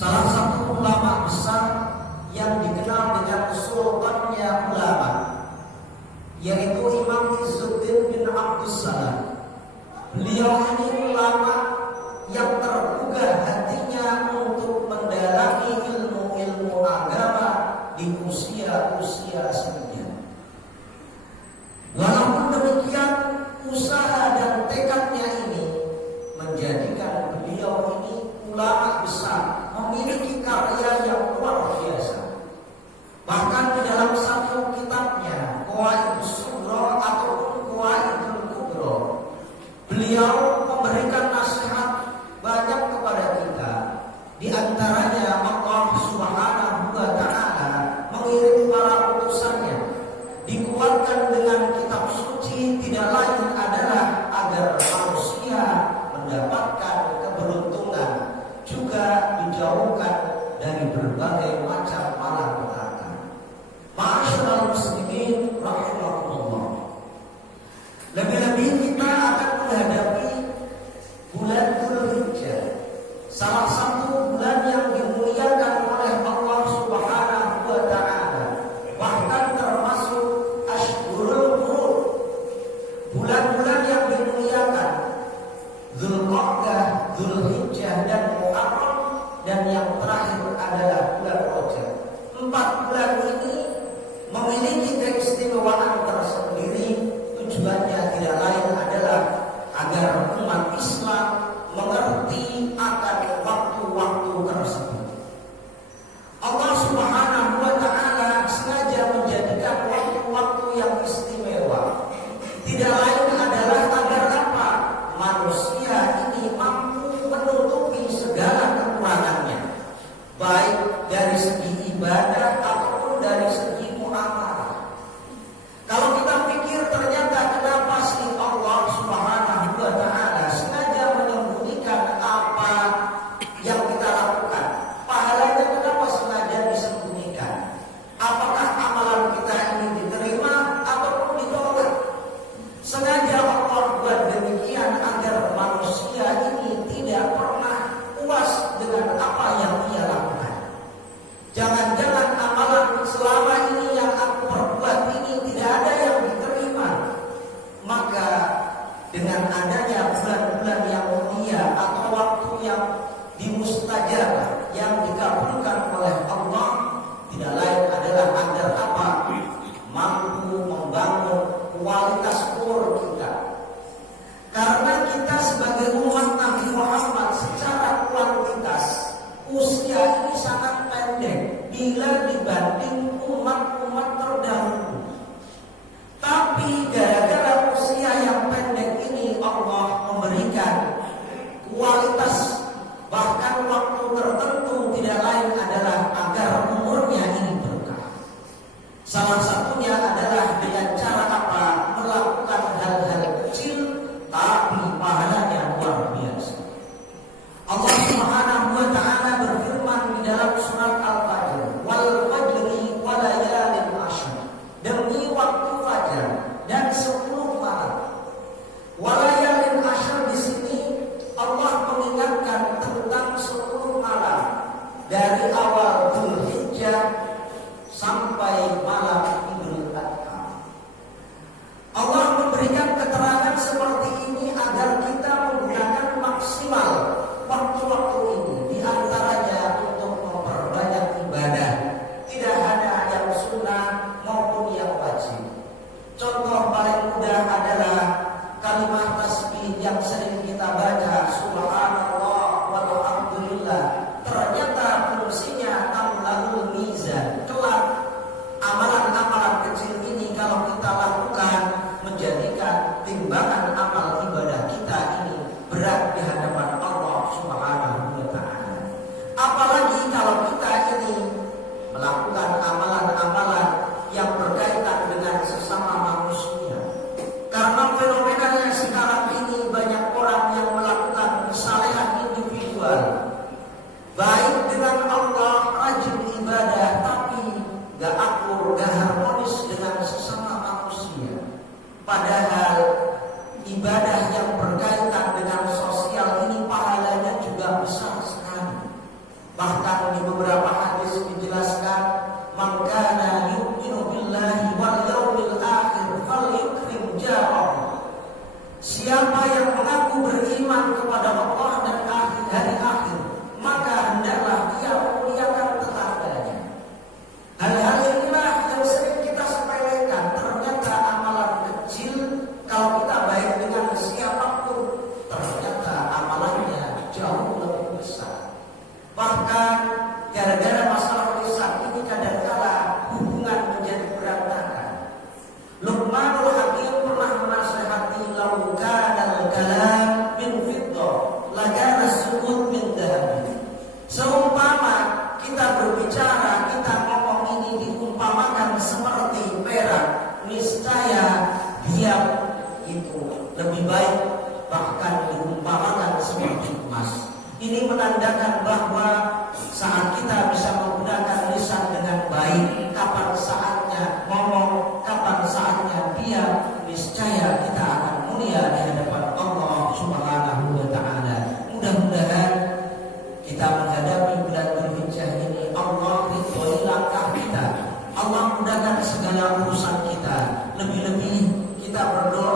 salah satu ulama besar yang dikenal dengan sultannya ulama, yaitu Imam Izzuddin bin Abdus Salam. Beliau ini ulama yang tergugah hatinya untuk mendalami ilmu-ilmu agama di usia-usia senja. Walaupun demikian, usaha dan tekadnya ini menjadikan beliau ini ulama besar, memiliki karya yang luar biasa. Bahkan di dalam satu kitabnya, Qawaidus Sughra ataupun Qawaidul Kubra, beliau memberikan nasihat banyak kepada kita. Di antaranya Allah Subhanahu wa Ta'ala mengirim para utusannya, dikuatkan dengan kitab suci, tidak lain adalah agar manusia mendapatkan keberuntungan, juga dijauhkan dari berbagai macam malapetaka. Ma'asyiral muslimin rahimakumullah. Lebih-lebih kita akan menghadapi bulan Dzulhijjah, salah satu bulan yang dimuliakan oleh Allah Subhanahu wa Ta'ala, bahkan termasuk Ashhurul Hurum, bulan-bulan yang dimuliakan, Dzulqa'dah, Dzulhijjah dan Muharram, dan yang terakhir adalah bulan Rajab. 4 bulan ini memiliki keistimewaan tersendiri. Tujuannya tidak lain adalah agar umat Islam mengerti akan waktu-waktu tersebut. Allah Subhanahu wa Ta'ala sengaja menjadikan waktu-waktu yang istimewa. Tidak lain adalah agar apa? Manusia ini mampu menutupi segala kekurangannya, baik dari segi ibadah ataupun dari segi muamalah. Kalau kita pikir ternyata kenapa sih Allah Subhanahu wa Ta'ala sengaja menyembunyikan apa yang kita lakukan? Pahalanya kenapa sengaja disembunyikan? Apakah amalan kita ini diterima ataupun ditolak? Sengaja Allah buat demikian agar manusia ini tidak pernah puas dengan apa yang ia lakukan. Jangan-jangan amalan selama ini yang aku perbuat ini tidak ada yang diterima. Maka dengan adanya bulan-bulan yang mulia atau waktu yang dimustajabah, yang dikabulkan oleh Allah, tidak lain adalah agar apa? Mampu membangun kualitas umur kita. Karena kita sebagai umat Nabi Muhammad secara kuantitas usia ini sangat pendek bila dibanding umat-umat terdahulu. Tapi gara-gara usia yang pendek ini, Allah memberikan kualitas, bahkan waktu tertentu, tidak lain adalah agar umurnya ini berkah. Salah satunya adalah dengan cara apa? Melakukan hal-hal kecil tapi pahalanya luar biasa. Allah Subhanahu wa Ta'ala berfirman di dalam surat Al-Fajr, wal fajri wa layalin ashr, demi waktu fajar dan 10 malam. Walayalin ashr di sini Allah mengingatkan tentang 10 malam dari awal Dzulhijjah sampai malam Idul Adha. Allah memberikan keterangan seperti ini agar kita menggunakan maksimal waktu-waktu ini, di antaranya untuk memperbanyak ibadah, tidak hanya yang sunnah maupun yang wajib. Contoh paling mudah adalah kalimat tasbih yang sering kita baca, subhanallah walhamdulillah. Ternyata fungsinya Bahkan di beberapa hadis dijelaskan, "Man kana yu'minu billahi wal yawmil akhir falyukrim jarahu." Siapa yang mengaku beriman kepada Allah dan hari akhir, maka hendaklah ia memuliakan tetangganya. Hal-hal inilah yang sering kita sepelekan. Ternyata amalan kecil, kalau kita baik dengan siapapun, ternyata amalannya jauh lebih besar. Bahkan gara-gara masalah lisan ini kadang-kala hubungan menjadi berantakan. Luqmanul Hakim pernah menasihati, "Lau kana al-kalam min fiddah, lakana as-sukut min dhahab." Seumpama kita berbicara, kita ngomong ini diumpamakan seperti perak, niscaya dia itu lebih baik, bahkan diumpamakan seperti emas. Ini menandakan bahwa saat kita bisa menggunakan lisan dengan baik, kapan saatnya ngomong, kapan saatnya diam, niscaya kita akan mulia di hadapan Allah Subhanahu wa Ta'ala. Mudah-mudahan kita menghadapi bulan Dzulhijjah ini, Allah ridhoi langkah kita, Allah mudahkan segala urusan kita. Lebih-lebih kita berdoa